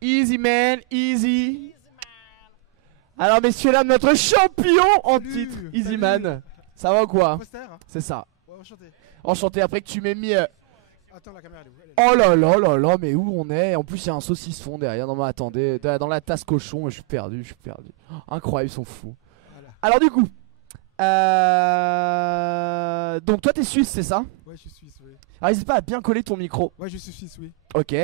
Easy man, easy. Alors messieurs dames, notre champion en titre, Easy Man. Ça va ou quoi? C'est ça. Ouais, enchanté. Enchanté, après que tu m'aies mis... Attends, la caméra elle est où? Oh là là là là, mais où on est? En plus il y a un saucisson derrière, non mais attendez, dans la tasse cochon, je suis perdu, Oh, incroyable, ils sont fous. Voilà. Alors du coup, donc toi t'es suisse, c'est ça? Ouais, je suis suisse, oui. Alors n'hésite pas à bien coller ton micro. Ouais, je suis suisse, oui. Ok.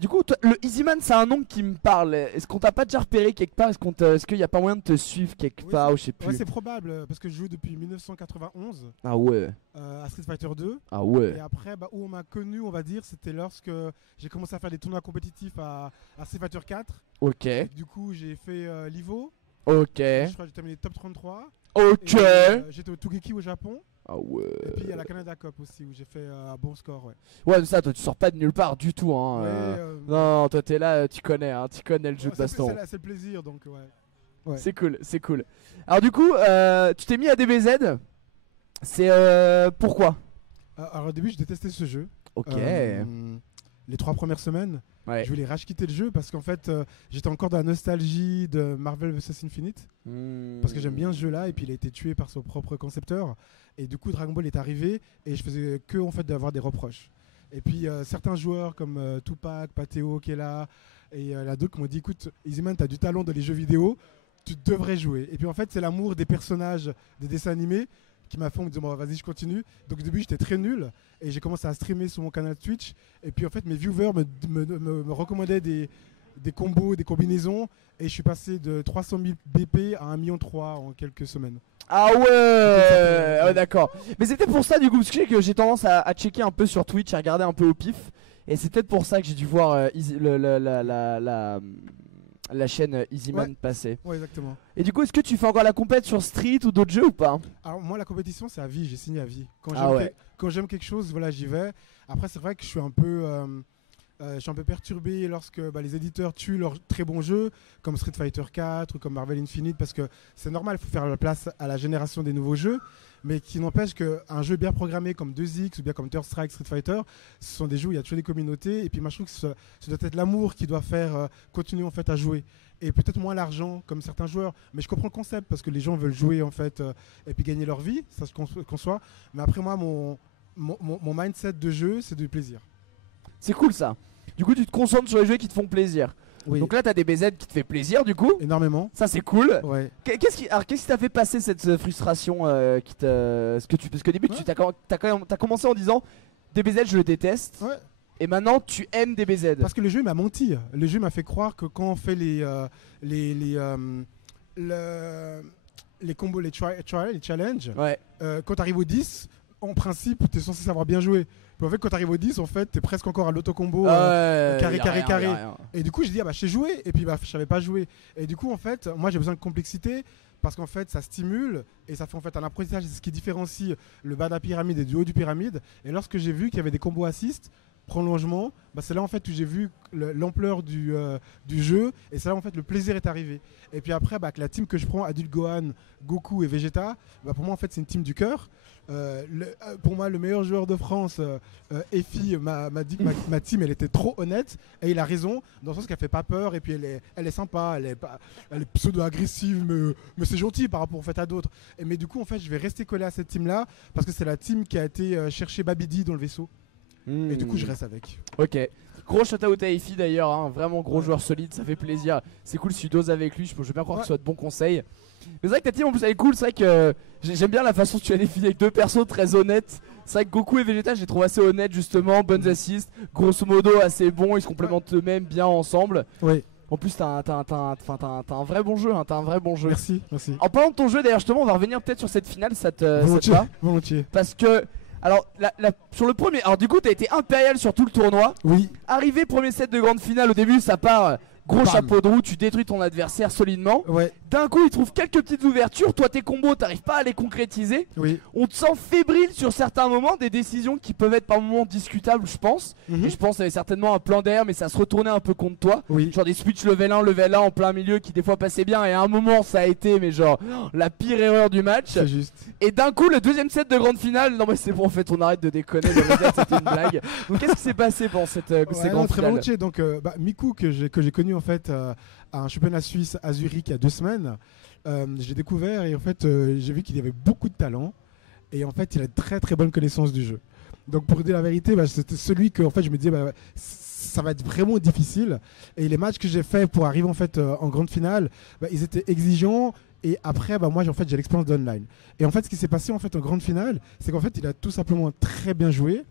Du coup, toi, le Easyman, c'est un nom qui me parle. Est-ce qu'on t'a pas déjà repéré quelque part? Est-ce qu'il y a pas moyen de te suivre quelque Oui, part ou je sais Ouais, plus? c'est probable parce que je joue depuis 1991 Ah ouais. à Street Fighter 2. Ah ouais. Et après, bah, où on m'a connu, on va dire, c'était lorsque j'ai commencé à faire des tournois compétitifs à Street Fighter 4. Ok. Et du coup, j'ai fait l'Ivo. Ok. Je crois que j'ai terminé top 33. Ok. Et, j'étais au Tougeki au Japon. Ah ouais. Et puis il y a la Canada Cup aussi où j'ai fait un bon score. Ouais. Ouais, ça, toi, tu sors pas de nulle part du tout, hein. Ouais, Non, toi, t'es là, tu connais le jeu de baston. C'est le plaisir, donc ouais. C'est cool, c'est cool. Alors du coup, tu t'es mis à DBZ. C'est pourquoi? Alors au début, je détestais ce jeu. Ok. Les 3 premières semaines, Ouais. je voulais rage-quitter le jeu parce qu'en fait, j'étais encore dans la nostalgie de Marvel vs Infinite. Parce que j'aime bien ce jeu-là, et puis il a été tué par son propre concepteur. Et du coup, Dragon Ball est arrivé, et je faisais que en fait d'avoir des reproches. Et puis certains joueurs comme Tupac, Pateo qui est là, et la doc m'ont dit écoute, Easyman, t'as du talent dans les jeux vidéo, tu devrais jouer. Et puis en fait, c'est l'amour des personnages des dessins animés qui m'a fait me dire bon, vas-y, je continue. Donc au début, j'étais très nul, et j'ai commencé à streamer sur mon canal Twitch. Et puis en fait, mes viewers me recommandaient des combos, des combinaisons, et je suis passé de 300 000 BP à 1,3 million en quelques semaines. Ah ouais, ouais d'accord. Mais c'est peut-être pour ça du coup, parce que je sais que j'ai tendance à checker un peu sur Twitch, à regarder un peu au pif. Et c'est peut-être pour ça que j'ai dû voir la chaîne Easyman passer. Ouais, exactement. Et du coup, est-ce que tu fais encore la compète sur Street ou d'autres jeux ou pas? Alors moi, la compétition, c'est à vie, j'ai signé à vie. Quand j'aime quelque chose, voilà, j'y vais. Après, c'est vrai que je suis un peu perturbé lorsque les éditeurs tuent leurs très bons jeux comme Street Fighter 4 ou comme Marvel Infinite, parce que c'est normal, il faut faire la place à la génération des nouveaux jeux, mais qui n'empêche qu'un jeu bien programmé comme 2X ou bien comme Third Strike, Street Fighter, ce sont des jeux où il y a toujours des communautés, et puis moi je trouve que ça doit être l'amour qui doit faire continuer en fait à jouer, et peut-être moins l'argent comme certains joueurs, mais je comprends le concept parce que les gens veulent jouer en fait et puis gagner leur vie, ça se conçoit, mais après moi mon mindset de jeu, c'est du plaisir. C'est cool ça. Du coup, tu te concentres sur les jeux qui te font plaisir. Oui. Donc là, t'as des BZ qui te fait plaisir, du coup. Énormément. Ça, c'est cool. Ouais. Qu'est-ce qui t'a fait passer cette frustration parce qu'au début, t'as commencé en disant DBZ, je le déteste. Ouais. Et maintenant, tu aimes DBZ. Parce que le jeu m'a menti. Le jeu m'a fait croire que quand on fait les combos, les challenges, ouais. Quand t'arrives au 10, en principe, t'es censé savoir bien jouer. Puis en fait, quand t'arrives au 10, en fait, t'es presque encore à l'autocombo carré. Et du coup, j'ai dit, je sais jouer. Et puis, je savais pas jouer. Et du coup, en fait, moi, j'ai besoin de complexité. Parce qu'en fait, ça stimule et ça fait en fait un apprentissage. C'est ce qui différencie le bas de la pyramide et du haut du pyramide. Et lorsque j'ai vu qu'il y avait des combos assist, prolongement, c'est là en fait où j'ai vu l'ampleur du jeu, et c'est là en fait le plaisir est arrivé. Et puis après, la team que je prends, Adult Gohan, Goku et Vegeta, pour moi en fait c'est une team du cœur. Pour moi, le meilleur joueur de France, Effie, m'a dit que ma team elle était trop honnête, et il a raison dans le sens qu'elle fait pas peur, et puis elle est sympa, elle est pseudo-agressive, mais c'est gentil par rapport en fait à d'autres. Mais du coup en fait je vais rester collé à cette team là parce que c'est la team qui a été chercher Babidi dans le vaisseau. Et du coup je reste avec. Ok. Gros shout-out à Effie d'ailleurs, hein, vraiment gros joueur solide, ça fait plaisir. C'est cool si tu doses avec lui, je veux bien croire que ce soit de bons conseils. Mais c'est vrai que ta team en plus elle est cool, c'est vrai que j'aime bien la façon dont tu as défini avec deux persos très honnêtes. C'est vrai que Goku et Vegeta je les trouve assez honnêtes justement, bonnes assists, grosso modo assez bons, ils se complémentent eux-mêmes bien ensemble. Oui. En plus t'as un vrai bon jeu, t'as un vrai bon jeu. Merci. En parlant de ton jeu d'ailleurs justement on va revenir peut-être sur cette finale, ça te va? Volontiers. Parce que alors sur le premier, alors du coup t'as été impérial sur tout le tournoi. Oui. Arrivé premier set de grande finale, au début ça part gros chapeau de roue, tu détruis ton adversaire solidement. D'un coup il trouve quelques petites ouvertures, toi tes combos t'arrives pas à les concrétiser. On te sent fébrile sur certains moments, des décisions qui peuvent être par moments discutables je pense. Et je pense qu'il y avait certainement un plan d'air mais ça se retournait un peu contre toi. Genre des switch level 1, level 1 en plein milieu qui des fois passaient bien et à un moment ça a été mais genre la pire erreur du match. Juste. Et d'un coup le deuxième set de grande finale, non mais c'est bon en fait on arrête de déconner, c'était une blague. Donc qu'est-ce qui s'est passé pendant ces grandes finales? Donc Miku que j'ai connu en fait à un championnat suisse à Zurich il y a 2 semaines, j'ai découvert et en fait j'ai vu qu'il y avait beaucoup de talent et en fait il a de très très bonne connaissance du jeu. Donc pour dire la vérité, c'était celui que en fait je me disais ça va être vraiment difficile et les matchs que j'ai fait pour arriver en fait en grande finale, ils étaient exigeants. Et après, moi, en fait, j'ai l'expérience d'online. Et en fait, ce qui s'est passé en fait en grande finale, c'est qu'en fait, il a tout simplement très bien joué.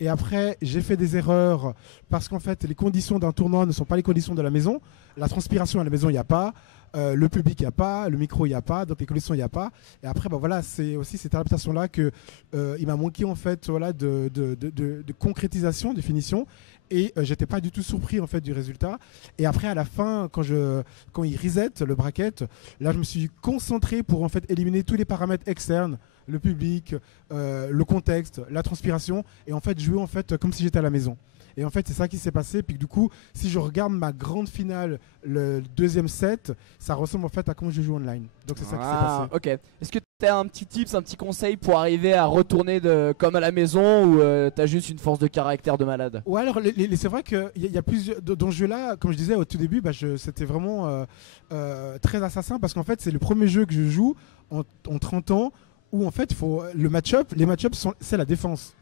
Et après, j'ai fait des erreurs parce qu'en fait, les conditions d'un tournoi ne sont pas les conditions de la maison. La transpiration à la maison, il n'y a pas. Le public, il n'y a pas. Le micro, il n'y a pas. Donc, les conditions, il n'y a pas. Et après, voilà, c'est aussi cette adaptation-là qu'il m'a manqué en fait de concrétisation, de finition. Et j'étais pas du tout surpris en fait du résultat. Et après à la fin, quand il reset le bracket, là je me suis concentré pour en fait éliminer tous les paramètres externes, le public, le contexte, la transpiration, et en fait jouer en fait comme si j'étais à la maison. Et en fait c'est ça qui s'est passé. Puis du coup, si je regarde ma grande finale, le deuxième set, ça ressemble en fait à comment je joue online. Donc c'est ça qui s'est passé. Ok. Est-ce que tu as un petit tips, un petit conseil pour arriver à retourner comme à la maison ou t'as juste une force de caractère de malade? Ouais, alors c'est vrai qu'il y a plusieurs dans ce jeu-là, comme je disais au tout début, c'était vraiment très assassin parce qu'en fait c'est le premier jeu que je joue en 30 ans où en fait les match-ups c'est la défense.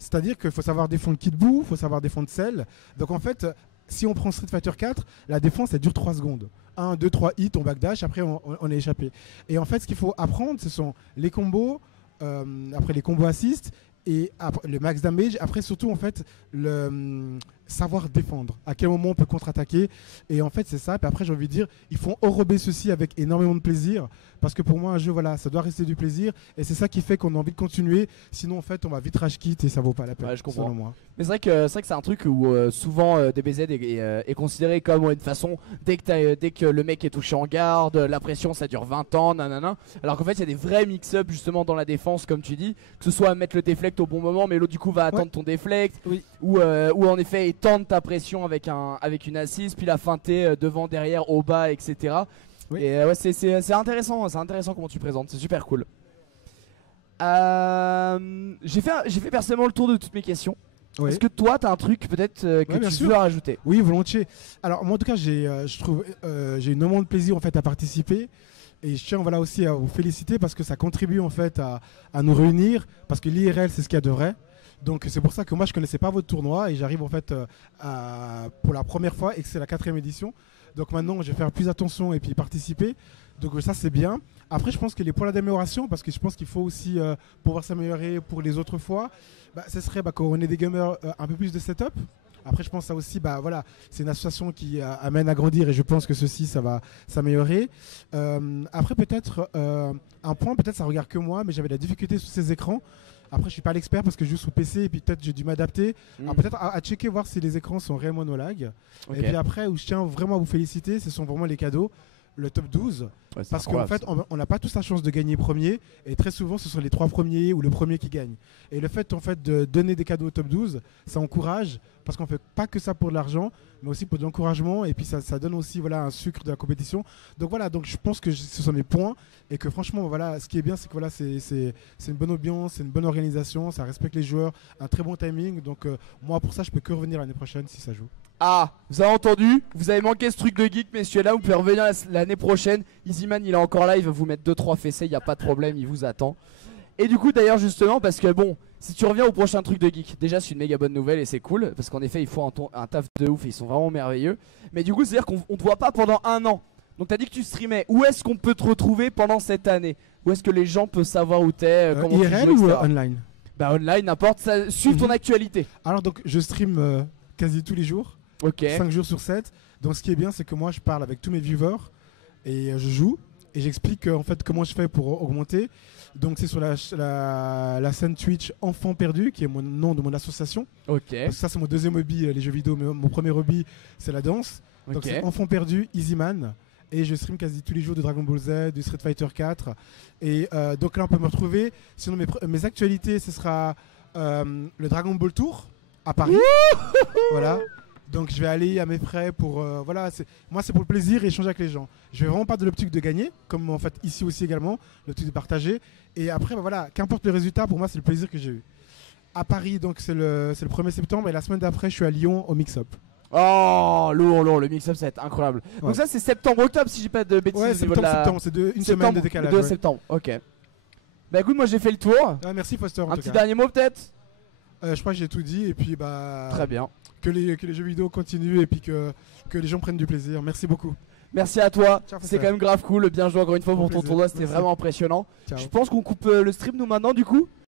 C'est-à-dire qu'il faut savoir défendre Kid Buu, il faut savoir défendre Cell. Donc en fait, si on prend Street Fighter 4, la défense elle dure 3 secondes. 1, 2, 3 hits, on backdash, après on est échappé. Et en fait, ce qu'il faut apprendre, ce sont les combos, après les combos assist, et après, le max damage, après surtout en fait le savoir défendre, à quel moment on peut contre-attaquer, et en fait c'est ça. Puis après j'ai envie de dire, ils font enrober ceci avec énormément de plaisir, parce que pour moi un jeu voilà, ça doit rester du plaisir, et c'est ça qui fait qu'on a envie de continuer, sinon en fait on va vite rage quit et ça vaut pas la peine. Ouais, je comprends. Selon moi. Mais c'est vrai que c'est un truc où souvent DBZ est considéré comme une façon, dès que le mec est touché en garde, la pression ça dure 20 ans, nanana. Alors qu'en fait il y a des vrais mix-up justement dans la défense comme tu dis, que ce soit mettre le deflect au bon moment, mais l'autre du coup va attendre ton deflect, ou en effet étendre ta pression avec une assise, puis la feinter devant, derrière, au bas, etc. Et ouais, c'est intéressant comment tu présentes, c'est super cool. J'ai fait personnellement le tour de toutes mes questions. Est-ce que toi t'as un truc peut-être que tu veux rajouter? Oui, volontiers. Alors moi en tout cas j'ai énormément de plaisir en fait à participer. Et je tiens voilà, aussi à vous féliciter parce que ça contribue en fait à nous réunir, parce que l'IRL c'est ce qu'il y a de vrai. Donc c'est pour ça que moi je connaissais pas votre tournoi et j'arrive en fait pour la première fois et que c'est la 4e édition. Donc maintenant je vais faire plus attention et puis participer. Donc ça c'est bien. Après je pense que les points d'amélioration, parce que je pense qu'il faut aussi pouvoir s'améliorer pour les autres fois, ce serait qu'on ait des gamers un peu plus de setup. Après je pense ça aussi, voilà, c'est une association qui amène à grandir et je pense que ceci ça va s'améliorer. Après peut-être un point, peut-être ça regarde que moi, mais j'avais de la difficulté sur ces écrans. Après je suis pas l'expert parce que je joue sur PC et puis peut-être j'ai dû m'adapter. Alors peut-être à checker voir si les écrans sont réellement no lag. Et puis après où je tiens vraiment à vous féliciter, ce sont vraiment les cadeaux. Le top 12, parce qu'en fait on n'a pas tous la chance de gagner premier, et très souvent ce sont les 3 premiers ou le premier qui gagne. Et le fait en fait de donner des cadeaux au top 12, ça encourage, parce qu'on fait pas que ça pour de l'argent, mais aussi pour de l'encouragement, et puis ça donne aussi voilà, un sucre de la compétition. Donc voilà, donc je pense que ce sont les points, et que franchement voilà, ce qui est bien c'est que voilà, c'est une bonne ambiance, c'est une bonne organisation, ça respecte les joueurs, un très bon timing, donc moi pour ça je peux que revenir l'année prochaine si ça joue. Ah, vous avez entendu? Vous avez manqué ce truc de geek, messieurs, là, vous pouvez revenir l'année prochaine. Easyman, il est encore là, il va vous mettre 2-3 fessées, il n'y a pas de problème, il vous attend. Et du coup, d'ailleurs, justement, parce que bon, si tu reviens au prochain truc de geek, déjà, c'est une méga bonne nouvelle et c'est cool, parce qu'en effet, il faut un taf de ouf et ils sont vraiment merveilleux. Mais du coup, c'est-à-dire qu'on ne te voit pas pendant 1 an. Donc, t'as dit que tu streamais. Où est-ce qu'on peut te retrouver pendant cette année? Où est-ce que les gens peuvent savoir où t'es, comment IRL tu joues, etc. ou online? Online, n'importe, suive ton actualité. Alors, donc, je stream quasi tous les jours. 5 jours sur 7. Donc ce qui est bien c'est que moi je parle avec tous mes viewers et je joue. et j'explique en fait comment je fais pour augmenter. Donc c'est sur la scène Twitch Enfants Perdus, qui est mon nom de mon association. Ok. Parce que ça c'est mon deuxième hobby, les jeux vidéo, mais mon premier hobby c'est la danse. Donc c'est Enfants Perdus, Easyman. Et je stream quasi tous les jours de Dragon Ball Z, du Street Fighter 4. Et donc là on peut me retrouver. Sinon mes actualités ce sera le Dragon Ball Tour à Paris. Voilà. Donc je vais aller à mes frais pour voilà, moi c'est pour le plaisir et échanger avec les gens. Je vais vraiment pas de l'optique de gagner, comme en fait ici aussi également, l'optique de partager. Et après voilà, qu'importe le résultat, pour moi c'est le plaisir que j'ai eu. À Paris donc c'est le 1er septembre et la semaine d'après je suis à Lyon au Mix Up. Oh lourd, le mix-up ça va être incroyable. Ouais. Donc ça c'est septembre-octobre si j'ai pas de bêtises. Ouais, septembre, c'est une semaine de décalage. 2 septembre, ok. Bah écoute, moi j'ai fait le tour. Ouais, merci Foster. Un petit dernier mot peut-être. Je crois que j'ai tout dit et puis bah. Très bien. Que les jeux vidéo continuent et puis que les gens prennent du plaisir. Merci beaucoup. Merci à toi. C'est quand même grave cool. Bien joué encore une fois pour ton tournoi, c'était vraiment impressionnant. Ciao. Je pense qu'on coupe le stream nous maintenant du coup.